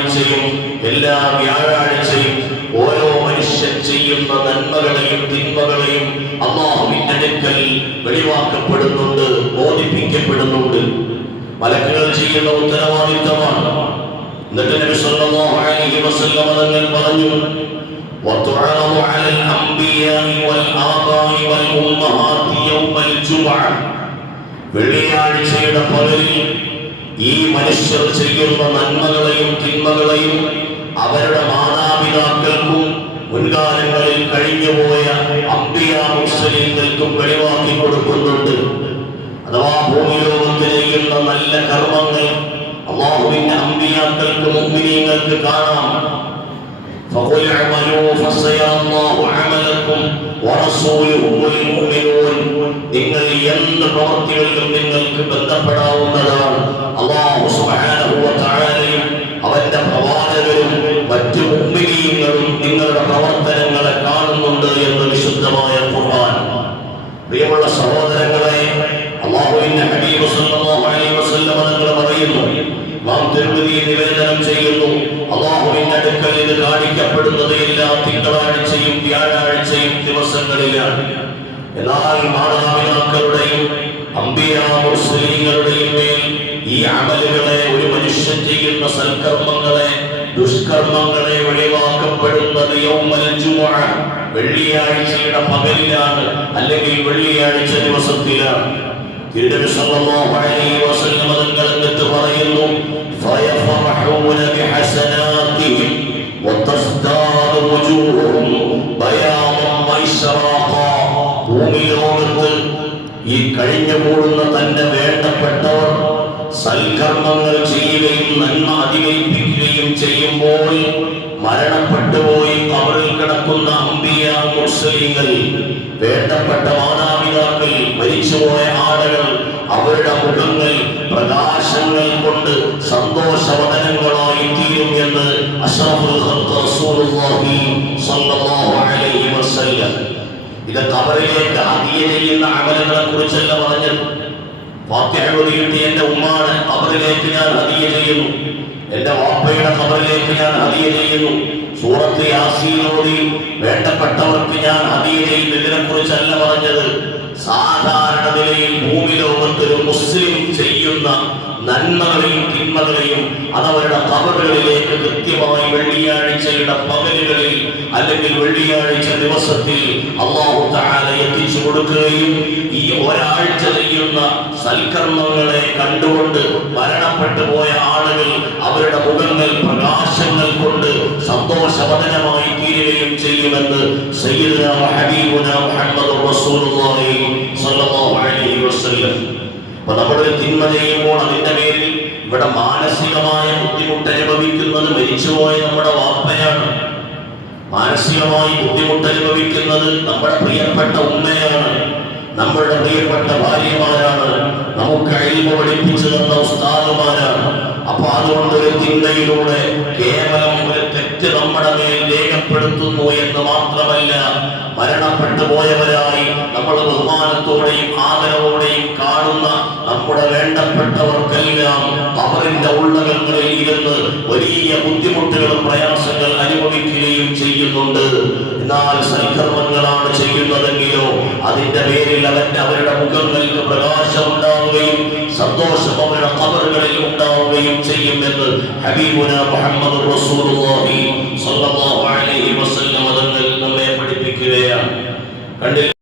വെള്ളിയാഴ്ചയും എല്ലാ വ്യാഴാഴ്ചയും ഓരോ മനുഷ്യൻ ചെയ്യുന്ന നന്മകളെയും തിന്മകളെയും അള്ളാഹുവിന്റെ അടുക്കൽ വെളിവാക്കപ്പെടുന്നുണ്ട് ബോധിപ്പിക്കപ്പെടുന്നുണ്ട് മലക്കുകൾ ചെയ്യുന്ന ഉത്തരവാദിത്തമാണ് എന്നിട്ട് നബി സല്ലല്ലാഹു അലൈഹി വസല്ലം തങ്ങൾ പറഞ്ഞു وتعرض على الأنبياء والآباء والأمهات يوم الجمعة വെള്ളിയാഴ്ചയുടെ പകലിൽ ഈ മനുഷ്യർ ചെയ്യുന്ന നന്മകളെയും തിന്മകളെയും അവരുടെ മാതാപിതാക്കൾക്കും മുൻകാലങ്ങളിൽ കഴിഞ്ഞുപോയ അമ്പിയ മുസ്ലിങ്ങൾക്കും വെളിവാക്കി കൊടുക്കുന്നുണ്ട് അഥവാ ഭൂമി ലോകത്ത് ചെയ്യുന്ന നല്ല കർമ്മങ്ങൾ അള്ളാഹുവിന്റെ അമ്പിയാക്കൾക്ക് മുമ്പിനീങ്ങൾക്ക് കാണാം فقل اعملوا فسيرى الله عملكم ورسوله والمؤمنون നിങ്ങൾ എന്ത് പ്രവൃത്തികളിലും നിങ്ങൾക്ക് ബന്ധപ്പെടാവുന്നതാണ് സഹോദരങ്ങളെ അള്ളാഹുവിന്റെ ഹബീബ് സല്ലല്ലാഹു അലൈഹി വസല്ലം തങ്ങൾ പറയുന്നു നാം തിരുമതി നിവേദനം ചെയ്യുന്നു. അള്ളാഹുവിന്റെ അടുക്കൽ ഇത് തിങ്കളാഴ്ചയും വ്യാഴാഴ്ചയും ദിവസങ്ങളിലാണ്. എന്നാൽ മാതാപിതാക്കളുടെയും അമ്പിയ മുസ്ലിങ്ങളുടെയും ഈ അമലുകളെ ഒരു മനുഷ്യൻ ചെയ്യുന്ന സൽക്കർമ്മങ്ങളെ ദുഷ്കർമ്മങ്ങളെ ഒഴിവാക്കപ്പെടുന്നത് യൗമൽ ജുമുഅ. വെള്ളിയാഴ്ചയുടെ പകലിലാണ് അല്ലെങ്കിൽ വെള്ളിയാഴ്ച ദിവസത്തിലാണ്. തിരുനബി അലൈഹി വസല്ലം പറയുന്നു ഫയഫറഹൂന ഈ കഴിഞ്ഞു കൂടുന്ന തന്റെ വേണ്ടപ്പെട്ടവർ സൽക്കർമ്മങ്ങൾ ചെയ്യുകയും നന്മ അധികരിപ്പിക്കുകയും ചെയ്യുമ്പോൾ മരണപ്പെട്ടു പോയി കബറിൽ കിടക്കുന്ന അമ്പിയ മുസ്ലിങ്ങൾ വേണ്ടപ്പെട്ട മാതാപിതാക്കൾ മരിച്ചുപോയ ആളുകൾ അവരുടെ മുഖങ്ങൾ പ്രകാശങ്ങൾ കൊണ്ട് സന്തോഷവദനങ്ങളായി തീരും എന്ന് ഇത് കബറിലേക്ക് ഹദിയ ചെയ്യുന്ന അകലങ്ങളെ കുറിച്ചല്ല പറഞ്ഞത്. ഓതിയിട്ട് എന്റെ ഉമ്മാണ് കബറിലേക്ക് ഞാൻ ഹദിയ ചെയ്യുന്നു. എന്റെ വാപ്പയുടെ കബറിലേക്ക് ഞാൻ ഹദിയ ചെയ്യുന്നു. സൂറത്ത് ഓതി വേണ്ടപ്പെട്ടവർക്ക് ഞാൻ ഹദിയ ചെയ്യുന്നു. ഇതിനെ കുറിച്ചല്ല പറഞ്ഞത്. സാധാരണ നിലയിൽ ഭൂമി ലോകത്തിൽ മുസ്ലിം ചെയ്യുന്ന നന്മകളെയും തിന്മകളെയും അതവരുടെ കബറുകളിലേക്ക് കൃത്യമായി വെള്ളിയാഴ്ചയുടെ പകലുകളിൽ അല്ലെങ്കിൽ വെള്ളിയാഴ്ച ദിവസത്തിൽ അള്ളാഹു താല എത്തിച്ചു കൊടുക്കുകയും ഈ ഒരാഴ്ച ചെയ്യുന്ന സൽക്കർമ്മങ്ങളെ കണ്ടുകൊണ്ട് മരണപ്പെട്ടു പോയ ആളുകൾ അവരുടെ മുഖങ്ങൾ പ്രകാശങ്ങൾ കൊണ്ട് സന്തോഷവദനമായി തീരുകയും ചെയ്യുമെന്ന് സയ്യിദ് ഹബീബുന മുഹമ്മദ് റസൂലുള്ളാഹി സ്വല്ലല്ലാഹു അലൈഹി വസല്ലം അപ്പൊ നമ്മളൊരു തിന്മ ചെയ്യുമ്പോൾ അതിന്റെ പേരിൽ ഇവിടെ മാനസികമായ ബുദ്ധിമുട്ട് അനുഭവിക്കുന്നത് മരിച്ചുപോയ നമ്മുടെ വാപ്പയാണ്. മാനസികമായി ബുദ്ധിമുട്ട് അനുഭവിക്കുന്നത് നമ്മുടെ പ്രിയപ്പെട്ട ഉമ്മയാണ്. നമ്മളുടെ പ്രിയപ്പെട്ട ഭാര്യമാരാണ്. നമുക്ക് അഴിമ പഠിപ്പിച്ചു തന്ന ഉസ്താദുമാരാണ്. അപ്പൊ അതുകൊണ്ട് ഒരു ചിന്തയിലൂടെ കേവലം ഒരു തെറ്റ് നമ്മുടെ മേൽ രേഖപ്പെടുത്തുന്നു എന്ന് മാത്രമല്ല മരണപ്പെട്ടു പോയവരായി നമ്മൾ ബഹുമാനത്തോടെയും ആദരവോടെയും കാണുന്ന നമ്മുടെ വേണ്ടപ്പെട്ടവർക്കെല്ലാം അവരിന്റെ ഉള്ളകങ്ങളിൽ ഇരുന്ന് വലിയ ബുദ്ധിമുട്ടുകളും പ്രയാസങ്ങൾ അനുഭവിക്കുകയും ചെയ്യുന്നുണ്ട്. എന്നാൽ സൽക്കർമ്മങ്ങളാണ് ചെയ്യുന്നതെങ്കിലോ അതിന്റെ പേരിൽ അവന്റെ അവരുടെ മുഖങ്ങൾക്ക് പ്രകാശം ഉണ്ടാവുകയും സന്തോഷം അവരുടെ കബറുകളിൽ ഉണ്ടാവുകയും ചെയ്യുമെന്ന് ഹബീബുന മുഹമ്മദ് റസൂലുള്ളാഹി സ്വല്ലല്ലാഹു